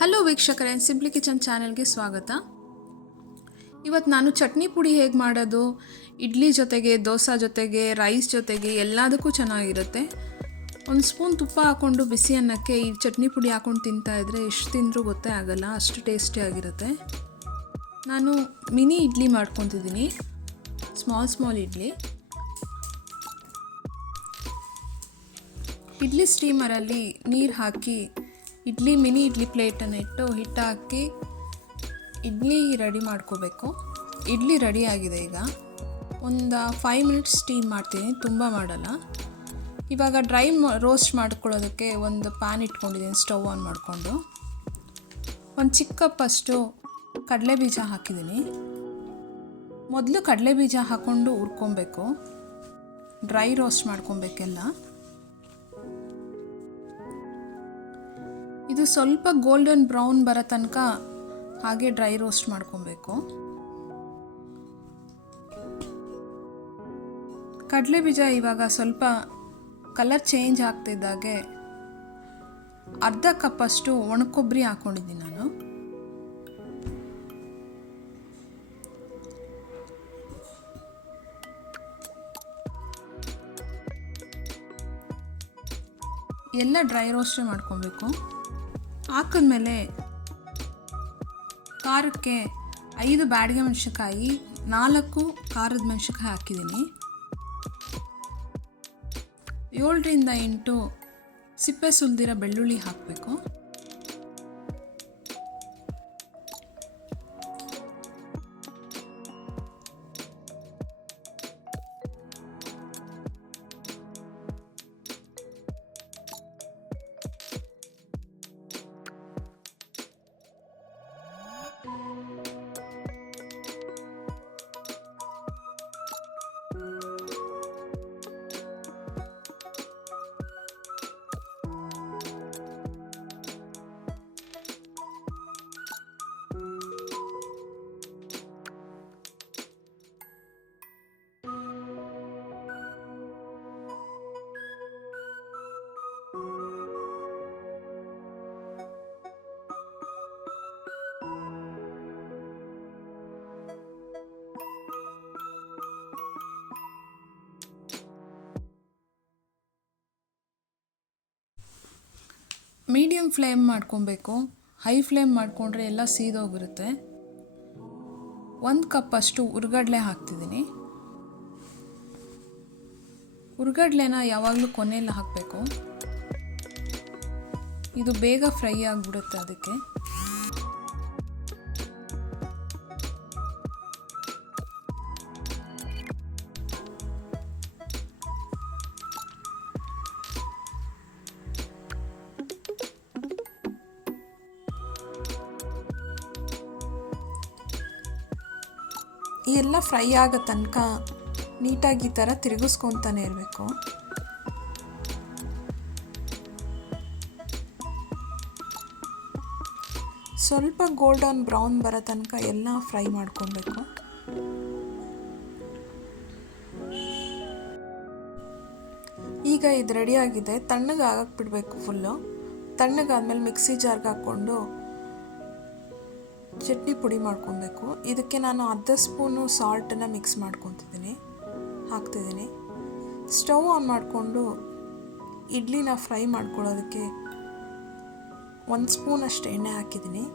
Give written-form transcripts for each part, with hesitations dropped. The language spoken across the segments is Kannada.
ಹಲೋ ವೀಕ್ಷಕರೇ, ಸಿಂಪ್ಲಿ ಕಿಚನ್ ಚಾನೆಲ್ಗೆ ಸ್ವಾಗತ. ಇವತ್ತು ನಾನು ಚಟ್ನಿ ಪುಡಿ ಹೇಗೆ ಮಾಡೋದು, ಇಡ್ಲಿ ಜೊತೆಗೆ, ದೋಸೆ ಜೊತೆಗೆ, ರೈಸ್ ಜೊತೆಗೆ ಎಲ್ಲದಕ್ಕೂ ಚೆನ್ನಾಗಿರುತ್ತೆ. ಒಂದು ಸ್ಪೂನ್ ತುಪ್ಪ ಹಾಕ್ಕೊಂಡು ಬಿಸಿ ಅನ್ನಕ್ಕೆ ಈ ಚಟ್ನಿ ಪುಡಿ ಹಾಕ್ಕೊಂಡು ತಿಂತಾಯಿದ್ರೆ ಎಷ್ಟು ತಿಂದರೂ ಗೊತ್ತೇ ಆಗೋಲ್ಲ, ಅಷ್ಟು ಟೇಸ್ಟಿಯಾಗಿರುತ್ತೆ. ನಾನು ಮಿನಿ ಇಡ್ಲಿ ಮಾಡ್ಕೊತಿದ್ದೀನಿ, ಸ್ಮಾಲ್ ಇಡ್ಲಿ ಸ್ಟೀಮರಲ್ಲಿ ನೀರು ಹಾಕಿ ಮಿನಿ ಇಡ್ಲಿ ಪ್ಲೇಟನ್ನು ಇಟ್ಟು ಹಿಟ್ಟು ಹಾಕಿ ಇಡ್ಲಿ ರೆಡಿ ಮಾಡ್ಕೋಬೇಕು. ಇಡ್ಲಿ ರೆಡಿ ಆಗಿದೆ. ಈಗ ಒಂದು 5 ಮಿನಿಟ್ಸ್ ಸ್ಟೀಮ್ ಮಾಡ್ತೀನಿ, ತುಂಬ ಮಾಡಲ್ಲ. ಇವಾಗ ಡ್ರೈ ರೋಸ್ಟ್ ಮಾಡ್ಕೊಳ್ಳೋದಕ್ಕೆ ಒಂದು ಪ್ಯಾನ್ ಇಟ್ಕೊಂಡಿದ್ದೀನಿ, ಸ್ಟವ್ ಆನ್ ಮಾಡಿಕೊಂಡು ಒಂದು ಚಿಕ್ಕ ಕಪ್ಪಷ್ಟು ಕಡಲೆಬೀಜ ಹಾಕಿದ್ದೀನಿ. ಮೊದಲು ಕಡಲೆಬೀಜ ಹಾಕ್ಕೊಂಡು ಹುರ್ಕೊಬೇಕು, ಡ್ರೈ ರೋಸ್ಟ್ ಮಾಡ್ಕೊಬೇಕೆಲ್ಲ. ಇದು ಸ್ವಲ್ಪ ಗೋಲ್ಡನ್ ಬ್ರೌನ್ ಬರೋ ತನಕ ಹಾಗೆ ಡ್ರೈ ರೋಸ್ಟ್ ಮಾಡ್ಕೊಬೇಕು. ಕಡಲೆಬೀಜ ಇವಾಗ ಸ್ವಲ್ಪ ಕಲರ್ ಚೇಂಜ್ ಆಗ್ತಿದ್ದಾಗೆ ಅರ್ಧ ಕಪ್ಪಷ್ಟು ಒಣಕೊಬ್ಬರಿ ಹಾಕ್ಕೊಂಡಿದ್ದೀನಿ ನಾನು. ಎಲ್ಲ ಡ್ರೈ ರೋಸ್ಟೇ ಮಾಡ್ಕೊಬೇಕು. ಹಾಕಿದ್ಮೇಲೆ ಖಾರಕ್ಕೆ 5 ಬ್ಯಾಡಗೆ ಮೆಣಸಿನ್ಕಾಯಿ, 4 ಖಾರದ ಮೆಣಸಿನ್ಕಾಯಿ ಹಾಕಿದ್ದೀನಿ. 7ರಿಂದ 8 ಸಿಪ್ಪೆ ಸುಲಿದಿರೋ ಬೆಳ್ಳುಳ್ಳಿ ಹಾಕಬೇಕು. ಮೀಡಿಯಮ್ ಫ್ಲೇಮ್ ಮಾಡ್ಕೊಬೇಕು, ಹೈ ಫ್ಲೇಮ್ ಮಾಡಿಕೊಂಡ್ರೆ ಎಲ್ಲ ಸೀದೋಗಿರುತ್ತೆ. 1 ಕಪ್ಪಷ್ಟು ಹುರ್ಗಡ್ಲೆ ಹಾಕ್ತಿದ್ದೀನಿ. ಹುರ್ಗಡ್ಲೆನ ಯಾವಾಗಲೂ ಕೊನೆಯಲ್ಲಿ ಹಾಕಬೇಕು, ಇದು ಬೇಗ ಫ್ರೈ ಆಗಿಬಿಡುತ್ತೆ ಅದಕ್ಕೆ. ಎಲ್ಲ ಫ್ರೈ ಆಗೋ ತನಕ ನೀಟಾಗಿ ಈ ಥರ ತಿರುಗಿಸ್ಕೊತಾನೆ ಇರಬೇಕು. ಸ್ವಲ್ಪ ಗೋಲ್ಡನ್ ಬ್ರೌನ್ ಬರೋ ತನಕ ಎಲ್ಲ ಫ್ರೈ ಮಾಡ್ಕೊಬೇಕು. ಈಗ ಇದು ರೆಡಿಯಾಗಿದೆ. ತಣ್ಣಗೆ ಆಗಕ್ಕೆ ಬಿಡಬೇಕು ಫುಲ್ಲು. ತಣ್ಣಗಾದ್ಮೇಲೆ ಮಿಕ್ಸಿ ಜಾರ್ಗೆ ಹಾಕ್ಕೊಂಡು ಚಟ್ನಿ ಪುಡಿ ಮಾಡ್ಕೊಬೇಕು. ಇದಕ್ಕೆ ನಾನು ಅರ್ಧ ಸ್ಪೂನು ಸಾಲ್ಟನ್ನು ಮಿಕ್ಸ್ ಹಾಕ್ತಿದ್ದೀನಿ. ಸ್ಟವ್ ಆನ್ ಮಾಡಿಕೊಂಡು ಇಡ್ಲಿನ ಫ್ರೈ ಮಾಡ್ಕೊಳ್ಳೋದಕ್ಕೆ 1 ಸ್ಪೂನಷ್ಟು ಎಣ್ಣೆ ಹಾಕಿದ್ದೀನಿ.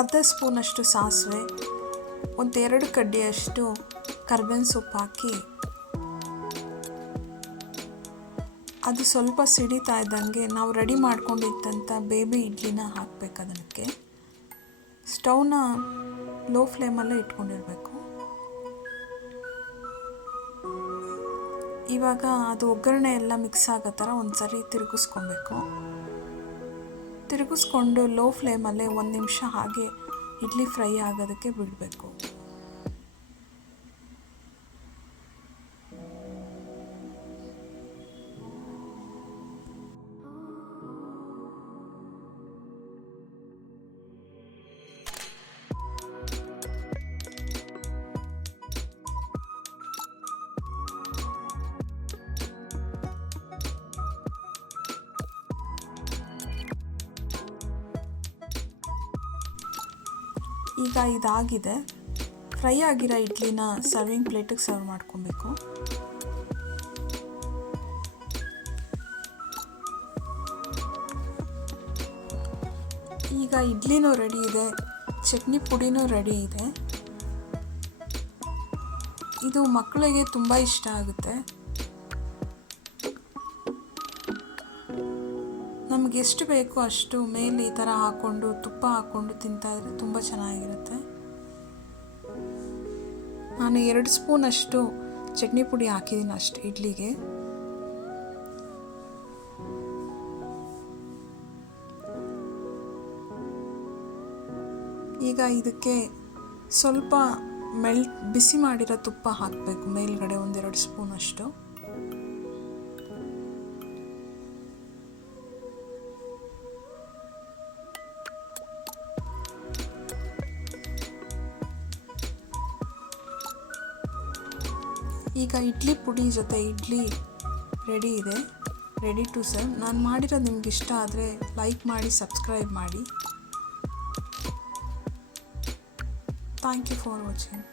ಅರ್ಧ ಸ್ಪೂನಷ್ಟು ಸಾಸಿವೆ, 1-2 ಕಡ್ಡಿಯಷ್ಟು ಕರಿಬೇವಿನ ಸೊಪ್ಪು ಹಾಕಿ ಅದು ಸ್ವಲ್ಪ ಸಿಡಿತಾ ಇದ್ದಂಗೆ ನಾವು ರೆಡಿ ಮಾಡ್ಕೊಂಡಿದ್ದಂಥ ಬೇಬಿ ಇಡ್ಲಿನ ಹಾಕಬೇಕು. ಅದಕ್ಕೆ ಸ್ಟವ್ನ ಲೋ ಫ್ಲೇಮಲ್ಲೇ ಇಟ್ಕೊಂಡಿರಬೇಕು. ಇವಾಗ ಅದು ಒಗ್ಗರಣೆ ಎಲ್ಲ ಮಿಕ್ಸ್ ಆಗೋ ಥರ ಒಂದು ಸರಿ ತಿರುಗಿಸ್ಕೊಂಡು ಲೋ ಫ್ಲೇಮಲ್ಲೇ 1 ನಿಮಿಷ ಹಾಗೆ ಇಡ್ಲಿ ಫ್ರೈ ಆಗೋದಕ್ಕೆ ಬಿಡಬೇಕು. ಈಗ ಇದಾಗಿದೆ. ಫ್ರೈ ಆಗಿರೋ ಇಡ್ಲಿನ ಸರ್ವಿಂಗ್ ಪ್ಲೇಟಿಗೆ ಸರ್ವ್ ಮಾಡ್ಕೊಬೇಕು. ಈಗ ಇಡ್ಲಿನೂ ರೆಡಿ ಇದೆ, ಚಟ್ನಿ ಪುಡಿನೂ ರೆಡಿ ಇದೆ. ಇದು ಮಕ್ಕಳಿಗೆ ತುಂಬ ಇಷ್ಟ ಆಗುತ್ತೆ. ನಮಗೆ ಎಷ್ಟು ಬೇಕೋ ಅಷ್ಟು ಮೇಲೆ ಈ ಥರ ಹಾಕ್ಕೊಂಡು ತುಪ್ಪ ಹಾಕ್ಕೊಂಡು ತಿಂತಾಯಿದ್ರೆ ತುಂಬ ಚೆನ್ನಾಗಿರುತ್ತೆ. ನಾನು 2 ಸ್ಪೂನಷ್ಟು ಚಟ್ನಿ ಪುಡಿ ಹಾಕಿದ್ದೀನಿ ಅಷ್ಟು ಇಡ್ಲಿಗೆ. ಈಗ ಇದಕ್ಕೆ ಸ್ವಲ್ಪ ಬಿಸಿ ಮಾಡಿರೋ ತುಪ್ಪ ಹಾಕಬೇಕು ಮೇಲ್ಗಡೆ, 1-2 ಸ್ಪೂನಷ್ಟು. ಈಗ ಇಡ್ಲಿ ಪುಡಿ ಜೊತೆ ಇಡ್ಲಿ ರೆಡಿ ಇದೆ, ರೆಡಿ ಟು ಸರ್ವ್. ನಾನು ಮಾಡಿರೋದು ನಿಮ್ಗೆ ಇಷ್ಟ ಆದರೆ ಲೈಕ್ ಮಾಡಿ, ಸಬ್ಸ್ಕ್ರೈಬ್ ಮಾಡಿ. Thank you for watching.